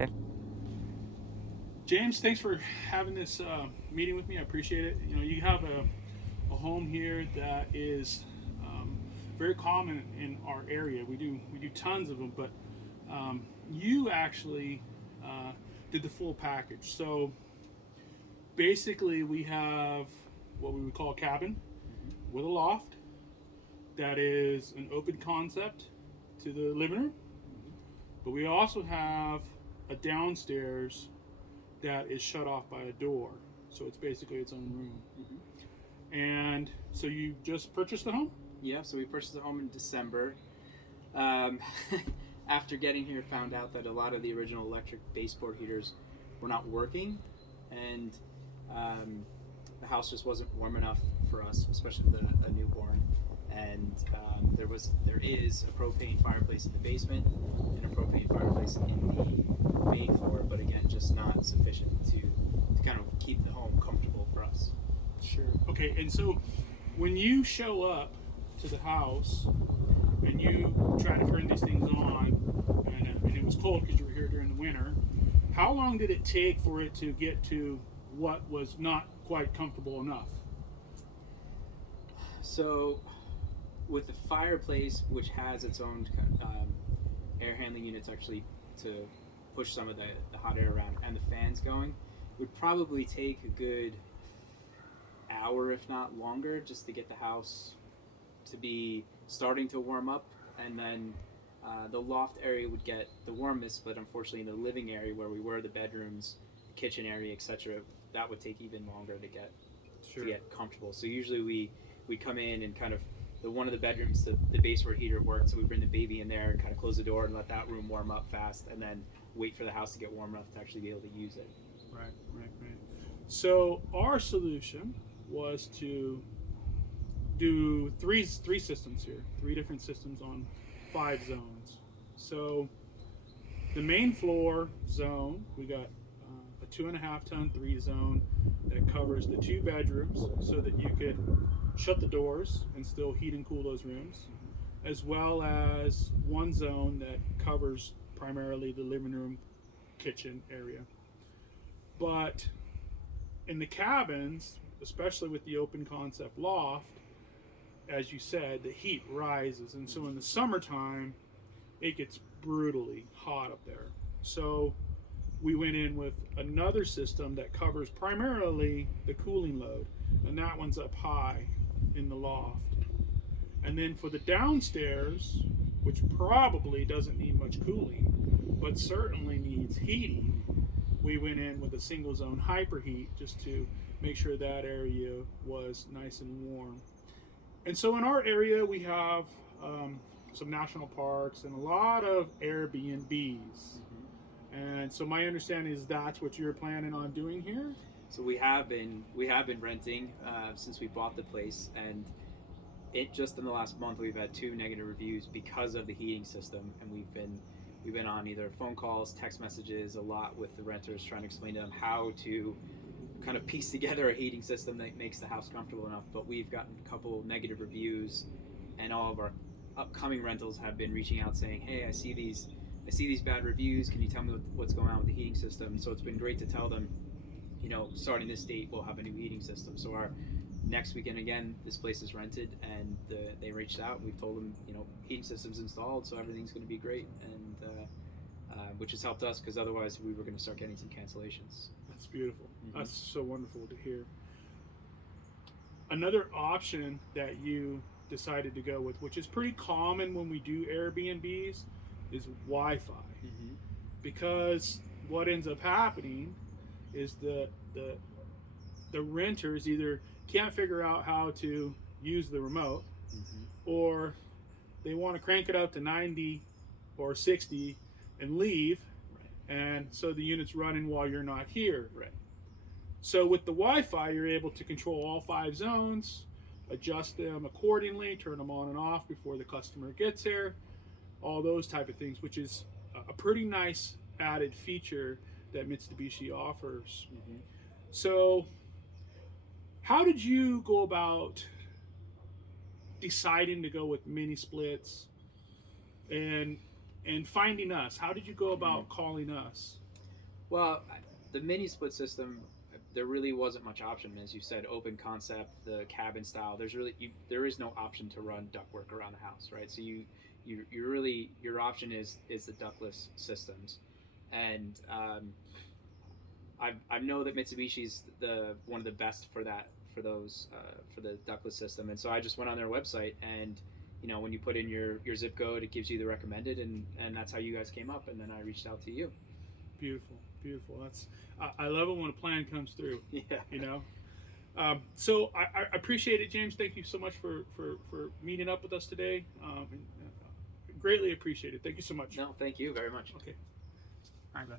Okay. James, thanks for having this meeting with me. I appreciate it. You know, you have a home here that is very common in our area. We do tons of them, but you actually uh, did the full package. So basically, we have what we would call a cabin Mm-hmm. with a loft that is an open concept to the living room, Mm-hmm. but we also have a downstairs that is shut off by a door. So it's basically its own room. Mm-hmm. And so you just purchased the home? Yeah, so we purchased the home in December. Um, After getting here, found out that a lot of the original electric baseboard heaters were not working, and um, the house just wasn't warm enough for us, especially with a newborn. And there is a propane fireplace in the basement and a propane fireplace in the main floor, but again, just not sufficient to kind of keep the home comfortable for us. Sure. Okay, and so when you show up to the house and you try to turn these things on, and it was cold because you were here during the winter, how long did it take for it to get to what was not quite comfortable enough? So, with the fireplace, which has its own air handling units actually to push some of the hot air around, and the fans going, would probably take a good hour, if not longer, just to get the house to be starting to warm up, and then the loft area would get the warmest, but unfortunately, in the living area where we were, the bedrooms, the kitchen area, etc., that would take even longer Sure. to get comfortable. So usually we come in and kind of one of the bedrooms, the baseboard heater worked, so we bring the baby in there and kind of close the door and let that room warm up fast, and then wait for the house to get warm enough to actually be able to use it. Right, right, right. So our solution was to do three systems here, three different systems on 5 zones. So the main floor zone, we got a 2.5 ton 3 zone that covers the 2 bedrooms, so that you could shut the doors and still heat and cool those rooms, as well as 1 zone that covers primarily the living room, kitchen area. But in the cabins, especially with the open concept loft, as you said, the heat rises, and so in the summertime, it gets brutally hot up there. So we went in with another system that covers primarily the cooling load, and that one's up high in the loft. And then for the downstairs, which probably doesn't need much cooling, but certainly needs heating, we went in with a single zone hyperheat just to make sure that area was nice and warm. And so in our area, we have some national parks and a lot of Airbnbs. And so my understanding is that's what you're planning on doing here. So we have been renting since we bought the place, and it just in the last month we've had 2 negative reviews because of the heating system, and we've been on either phone calls, text messages, a lot with the renters trying to explain to them how to kind of piece together a heating system that makes the house comfortable enough. But we've gotten a couple negative reviews, and all of our upcoming rentals have been reaching out saying, "Hey, I see these bad reviews. Can you tell me what's going on with the heating system?" So it's been great to tell them, starting this date, we'll have a new heating system. So our next weekend again, this place is rented, and they reached out. And we've told them, heating system's installed, so everything's going to be great, and which has helped us because otherwise we were going to start getting some cancellations. That's beautiful. Mm-hmm. That's so wonderful to hear. Another option that you decided to go with, which is pretty common when we do Airbnbs, is Wi-Fi. Mm-hmm. Because what ends up happening is the renters either can't figure out how to use the remote, Mm-hmm. or they want to crank it up to 90 or 60 and leave, Right. and so the unit's running while you're not here. Right. So with the Wi-Fi, you're able to control all 5 zones, adjust them accordingly, turn them on and off before the customer gets here, all those type of things, which is a pretty nice added feature that Mitsubishi offers. Mm-hmm. So how did you go about deciding to go with mini splits and finding us? How did you go about calling us? Well, the mini split system, there really wasn't much option. As you said, open concept, the cabin style. There is no option to run ductwork around the house, right? So you really your option is the ductless systems, and I know that Mitsubishi's the one of the best for that for those for the ductless system, and so I just went on their website and. When you put in your zip code, it gives you the recommended, and that's how you guys came up. And then I reached out to you. Beautiful, beautiful. I love it when a plan comes through. Yeah. So I appreciate it, James. Thank you so much for meeting up with us today. Greatly appreciate it. Thank you so much. No, thank you very much. Okay. All right, man.